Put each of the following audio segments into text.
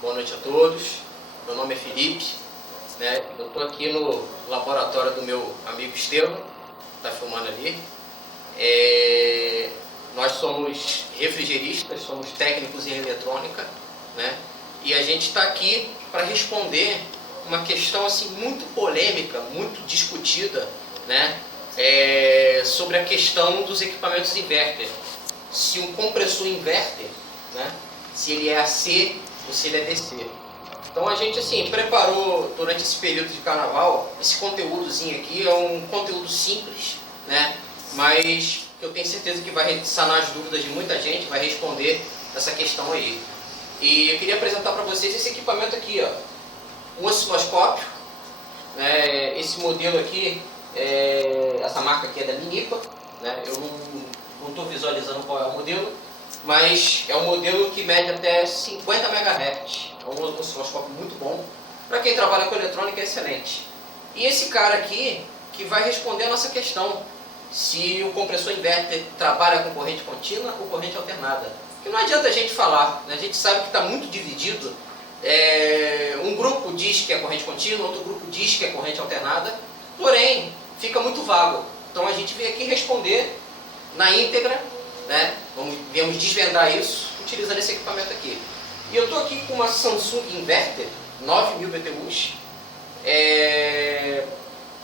Boa noite a todos. Meu nome é Felipe, né? Eu estou aqui no laboratório do meu amigo Estevam, está filmando ali. Nós somos refrigeristas, somos técnicos em eletrônica, né? E a gente está aqui para responder uma questão assim muito polêmica, muito discutida, né? Sobre a questão dos equipamentos inverter. Se um compressor inverter, né? Se ele é AC ou se ele é DC. Então a gente assim preparou durante esse período de carnaval esse conteúdozinho aqui. É um conteúdo simples, né? Mas eu tenho certeza que vai sanar as dúvidas de muita gente, vai responder essa questão aí. E eu queria apresentar para vocês esse equipamento aqui, ó, um osciloscópio, né? Esse modelo aqui, essa marca aqui é da Linipa, né? Eu não estou visualizando qual é o modelo, mas é um modelo que mede até 50 MHz. É um osciloscópio muito bom. Para quem trabalha com eletrônica é excelente. E esse cara aqui que vai responder a nossa questão: se o compressor inverter trabalha com corrente contínua ou corrente alternada. Porque não adianta a gente falar, né? A gente sabe que está muito dividido. Um grupo diz que é corrente contínua, outro grupo diz que é corrente alternada, porém fica muito vago. Então a gente veio aqui responder na íntegra, né? Viemos desvendar isso utilizando esse equipamento aqui. E eu estou aqui com uma Samsung Inverter 9000 BTUs,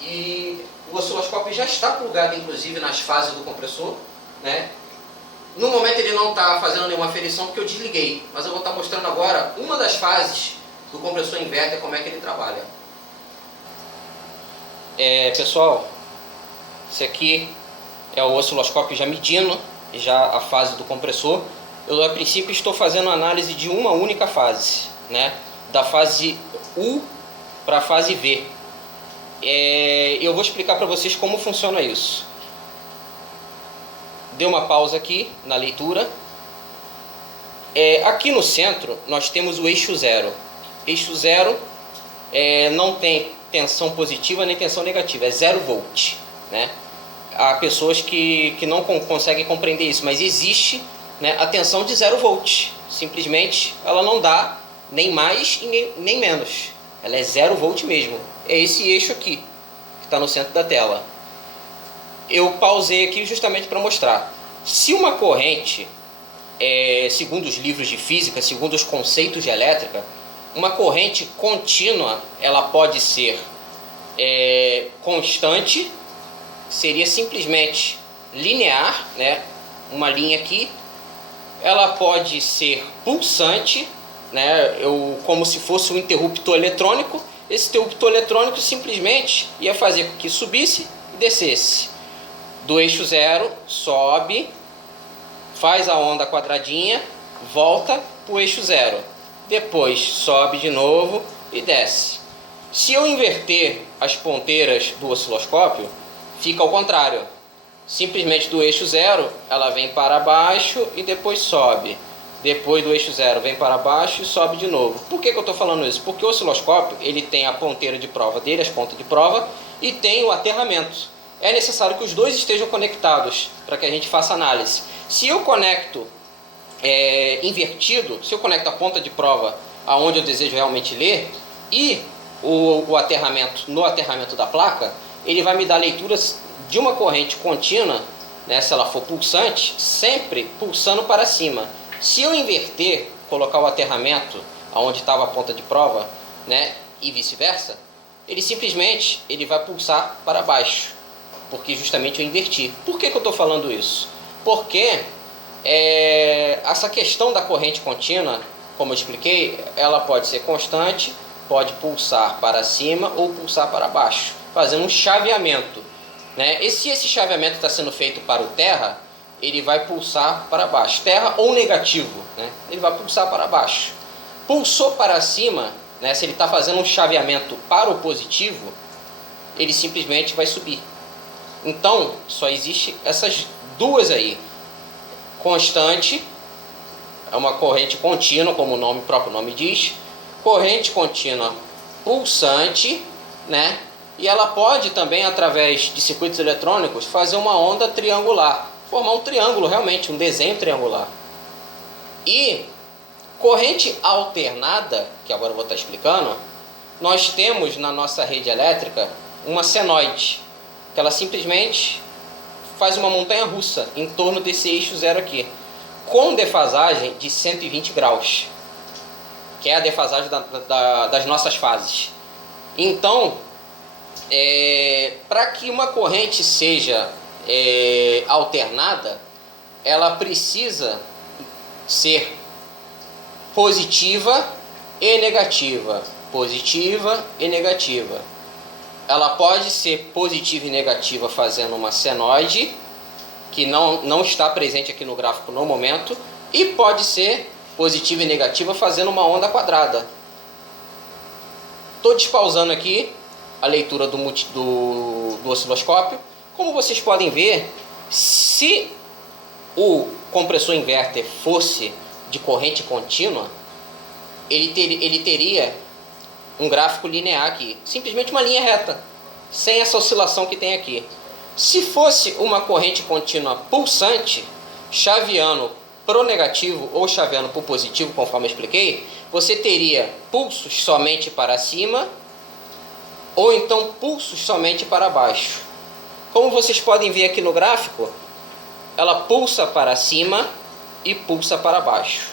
e o osciloscópio já está plugado inclusive nas fases do compressor, né? No momento ele não está fazendo nenhuma aferição porque eu desliguei, mas eu vou estar mostrando agora uma das fases do compressor inverter, como é que ele trabalha. Pessoal, esse aqui é o osciloscópio já medindo já a fase do compressor. Eu a princípio estou fazendo análise de uma única fase, né? Da fase U para a fase V. Eu vou explicar para vocês como funciona isso. Dê uma pausa aqui na leitura. Aqui no centro nós temos o eixo zero. Eixo zero não tem tensão positiva nem tensão negativa, é 0 volt, né? Há pessoas que não conseguem compreender isso, mas existe, né, a tensão de 0 volt. Simplesmente ela não dá nem mais e nem menos. Ela é 0 volt mesmo. É esse eixo aqui que está no centro da tela. Eu pausei aqui justamente para mostrar. Se uma corrente, segundo os livros de física, segundo os conceitos de elétrica, uma corrente contínua, ela pode ser constante, seria simplesmente linear, né? Uma linha aqui. Ela pode ser pulsante, né? Como se fosse um interruptor eletrônico. Esse interruptor eletrônico simplesmente ia fazer com que subisse e descesse. Do eixo zero, sobe, faz a onda quadradinha, volta para o eixo zero. Depois sobe de novo e desce. Se eu inverter as ponteiras do osciloscópio, fica ao contrário. Simplesmente do eixo zero, ela vem para baixo e depois sobe. Depois do eixo zero, vem para baixo e sobe de novo. Por que eu estou falando isso? Porque o osciloscópio ele tem a ponteira de prova dele, as pontas de prova, e tem o aterramento. É necessário que os dois estejam conectados para que a gente faça análise. Se eu conecto invertido, se eu conecto a ponta de prova aonde eu desejo realmente ler e o aterramento no aterramento da placa, ele vai me dar leituras de uma corrente contínua, né, se ela for pulsante, sempre pulsando para cima. Se eu inverter, colocar o aterramento aonde estava a ponta de prova, né, e vice-versa, ele simplesmente vai pulsar para baixo, porque justamente eu inverti. Por que eu estou falando isso? Porque essa questão da corrente contínua, como eu expliquei, ela pode ser constante, pode pulsar para cima ou pulsar para baixo, fazendo um chaveamento, né? E se esse chaveamento está sendo feito para o terra, ele vai pulsar para baixo, terra ou negativo, né? Ele vai pulsar para baixo. Pulsou para cima, né? Se ele está fazendo um chaveamento para o positivo, ele simplesmente vai subir. Então, só existe essas duas aí. Constante, é uma corrente contínua, como o próprio nome diz. Corrente contínua pulsante, né? E ela pode também, através de circuitos eletrônicos, fazer uma onda triangular. Formar um triângulo, realmente, um desenho triangular. E Corrente alternada, que agora eu vou estar explicando, nós temos na nossa rede elétrica uma senoide, que ela simplesmente faz uma montanha-russa em torno desse eixo zero aqui, com defasagem de 120 graus, que é a defasagem das nossas fases. Então, para que uma corrente seja alternada, ela precisa ser positiva e negativa. Positiva e negativa. Ela pode ser positiva e negativa fazendo uma senoide, que não está presente aqui no gráfico no momento, e pode ser positiva e negativa fazendo uma onda quadrada. Estou despausando aqui a leitura do osciloscópio. Como vocês podem ver, se o compressor inverter fosse de corrente contínua, ele teria um gráfico linear aqui, simplesmente uma linha reta, sem essa oscilação que tem aqui. Se fosse uma corrente contínua pulsante, chaveando pro negativo ou chaveando pro positivo, conforme eu expliquei, você teria pulsos somente para cima ou então pulsos somente para baixo. Como vocês podem ver aqui no gráfico, ela pulsa para cima e pulsa para baixo.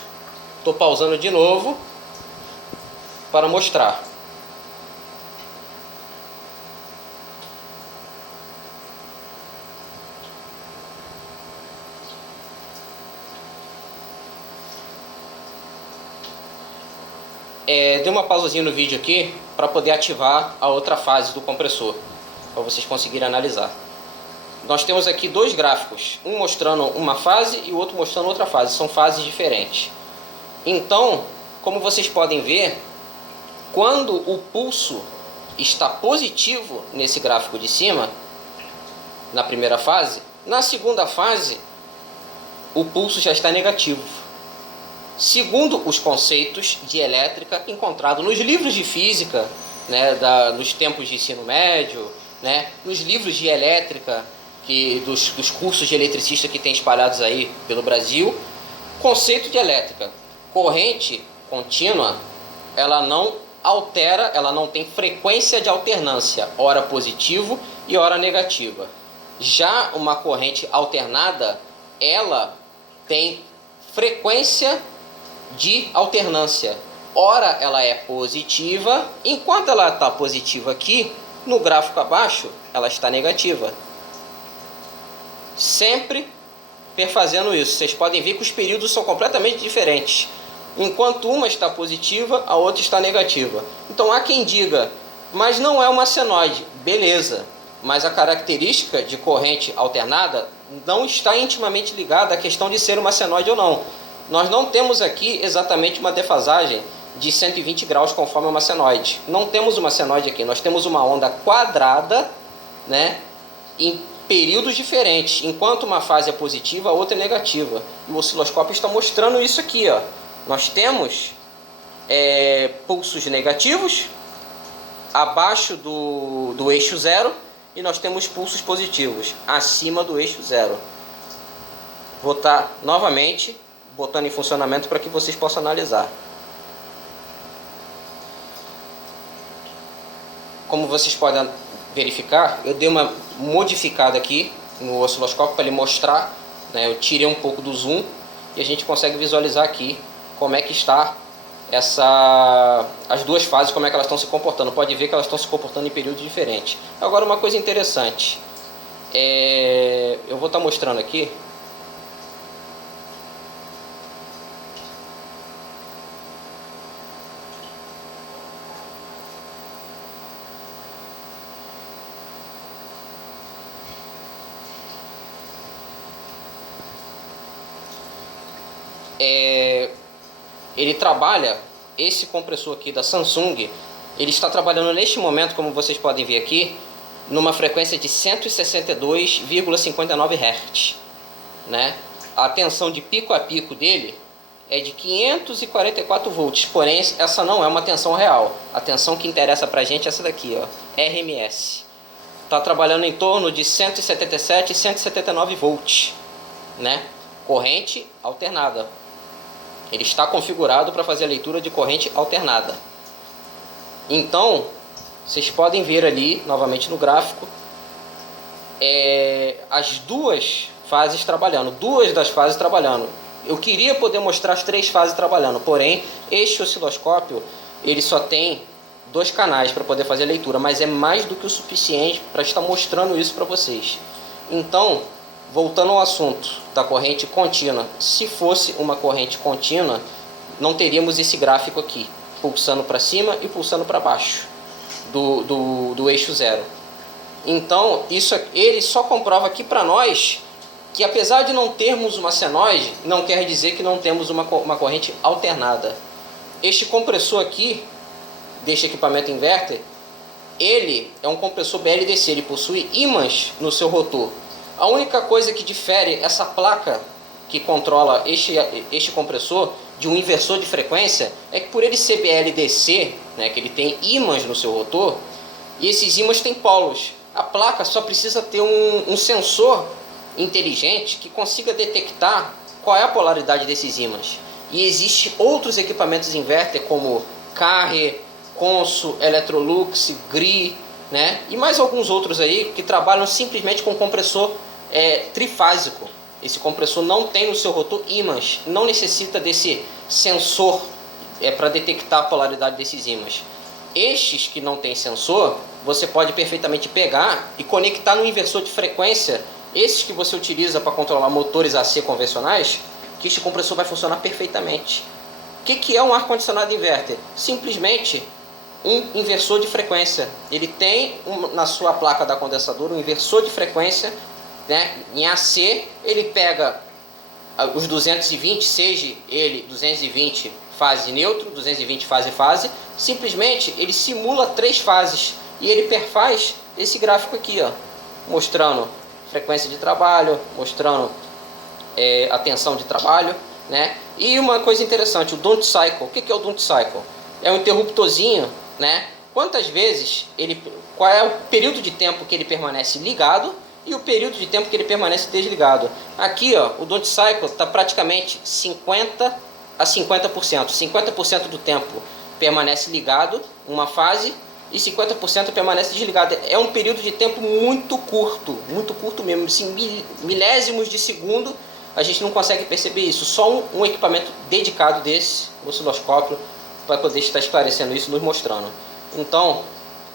Estou pausando de novo para mostrar. Dei uma pausazinha no vídeo aqui para poder ativar a outra fase do compressor, para vocês conseguirem analisar. Nós temos aqui dois gráficos, um mostrando uma fase e o outro mostrando outra fase, são fases diferentes. Então, como vocês podem ver, quando o pulso está positivo nesse gráfico de cima, na primeira fase, na segunda fase, o pulso já está negativo. Segundo os conceitos de elétrica encontrados nos livros de física, né, nos tempos de ensino médio, né, nos livros de elétrica, dos cursos de eletricista que tem espalhados aí pelo Brasil, conceito de elétrica, corrente contínua, ela não altera, ela não tem frequência de alternância, ora positivo e ora negativa. Já uma corrente alternada, ela tem frequência de alternância. Ora ela é positiva, enquanto ela está positiva aqui, no gráfico abaixo, ela está negativa. Sempre perfazendo isso. Vocês podem ver que os períodos são completamente diferentes. Enquanto uma está positiva, a outra está negativa. Então há quem diga, mas não é uma senoide. Beleza, mas a característica de corrente alternada não está intimamente ligada à questão de ser uma senoide ou não. Nós não temos aqui exatamente uma defasagem de 120 graus conforme uma senoide. Não temos uma senoide aqui, nós temos uma onda quadrada, né, em períodos diferentes. Enquanto uma fase é positiva, a outra é negativa. E o osciloscópio está mostrando isso aqui, ó. Nós temos pulsos negativos abaixo do eixo zero e nós temos pulsos positivos acima do eixo zero. Vou estar novamente botando em funcionamento para que vocês possam analisar. Como vocês podem verificar, eu dei uma modificada aqui no osciloscópio para ele mostrar, né, eu tirei um pouco do zoom e a gente consegue visualizar aqui como é que está as duas fases, como é que elas estão se comportando. Pode ver que elas estão se comportando em períodos diferentes. Agora, uma coisa interessante, eu vou estar mostrando aqui. Ele trabalha, esse compressor aqui da Samsung, ele está trabalhando neste momento, como vocês podem ver aqui, numa frequência de 162,59 Hz, né? A tensão de pico a pico dele é de 544 volts, porém essa não é uma tensão real. A tensão que interessa pra gente é essa daqui, ó, RMS. Está trabalhando em torno de 177 e 179 volts, né? Corrente alternada. Ele está configurado para fazer a leitura de corrente alternada. Então, vocês podem ver ali, novamente no gráfico, as duas fases trabalhando, duas das fases trabalhando. Eu queria poder mostrar as 3 fases trabalhando, porém, este osciloscópio, ele só tem 2 canais para poder fazer a leitura, mas é mais do que o suficiente para estar mostrando isso para vocês. Então, voltando ao assunto da corrente contínua, se fosse uma corrente contínua, não teríamos esse gráfico aqui, pulsando para cima e pulsando para baixo do eixo zero. Então, ele só comprova aqui para nós que, apesar de não termos uma senoide, não quer dizer que não temos uma corrente alternada. Este compressor aqui, deste equipamento inverter, ele é um compressor BLDC, ele possui ímãs no seu rotor. A única coisa que difere essa placa que controla este compressor de um inversor de frequência é que, por ele ser BLDC, né, que ele tem ímãs no seu rotor, e esses ímãs têm polos. A placa só precisa ter um sensor inteligente que consiga detectar qual é a polaridade desses ímãs. E existem outros equipamentos inverter como Carre, Consul, Electrolux, GRI, né? E mais alguns outros aí que trabalham simplesmente com compressor trifásico. Esse compressor não tem no seu rotor ímãs, não necessita desse sensor para detectar a polaridade desses ímãs. Estes que não tem sensor, você pode perfeitamente pegar e conectar no inversor de frequência, esses que você utiliza para controlar motores AC convencionais, que este compressor vai funcionar perfeitamente. O que é um ar-condicionado inverter? Simplesmente um inversor de frequência. Ele tem na sua placa da condensadora um inversor de frequência, né? Em AC ele pega os 220, seja ele 220 fase neutro, 220 fase, simplesmente ele simula 3 fases e ele perfaz esse gráfico aqui, ó, mostrando frequência de trabalho, mostrando a tensão de trabalho, né? E uma coisa interessante, o Don't Cycle. O que é o Don't Cycle? É um interruptorzinho, né? Quantas vezes qual é o período de tempo que ele permanece ligado e o período de tempo que ele permanece desligado. Aqui, ó, o Don't Cycle está praticamente 50 a 50%. 50% do tempo permanece ligado, uma fase, e 50% permanece desligado. É um período de tempo muito curto mesmo, assim, milésimos de segundo. A gente não consegue perceber isso. Só um equipamento dedicado desse, o osciloscópio, para poder estar esclarecendo isso, nos mostrando. Então,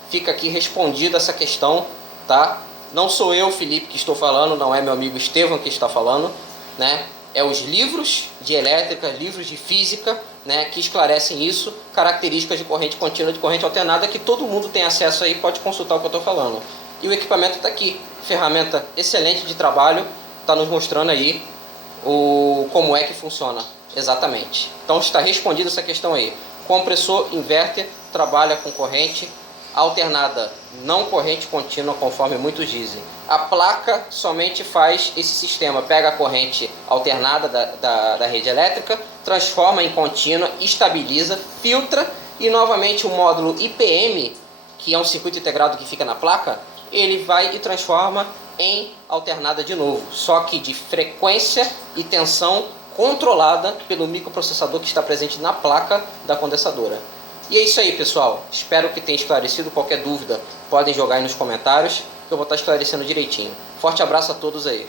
fica aqui respondida essa questão, tá? Não sou eu, Felipe, que estou falando, não é meu amigo Estevão que está falando, né? É os livros de elétrica, livros de física, né, que esclarecem isso, características de corrente contínua, de corrente alternada, que todo mundo tem acesso aí, pode consultar o que eu estou falando. E o equipamento está aqui, ferramenta excelente de trabalho, está nos mostrando aí como é que funciona exatamente. Então está respondida essa questão aí. Compressor inverter trabalha com corrente alternada, não corrente contínua, conforme muitos dizem. A placa somente faz esse sistema, pega a corrente alternada da rede elétrica, transforma em contínua, estabiliza, filtra, e novamente o módulo IPM, que é um circuito integrado que fica na placa, ele vai e transforma em alternada de novo, só que de frequência e tensão controlada pelo microprocessador que está presente na placa da condensadora. E é isso aí, pessoal. Espero que tenha esclarecido. Qualquer dúvida, podem jogar aí nos comentários, que eu vou estar esclarecendo direitinho. Forte abraço a todos aí.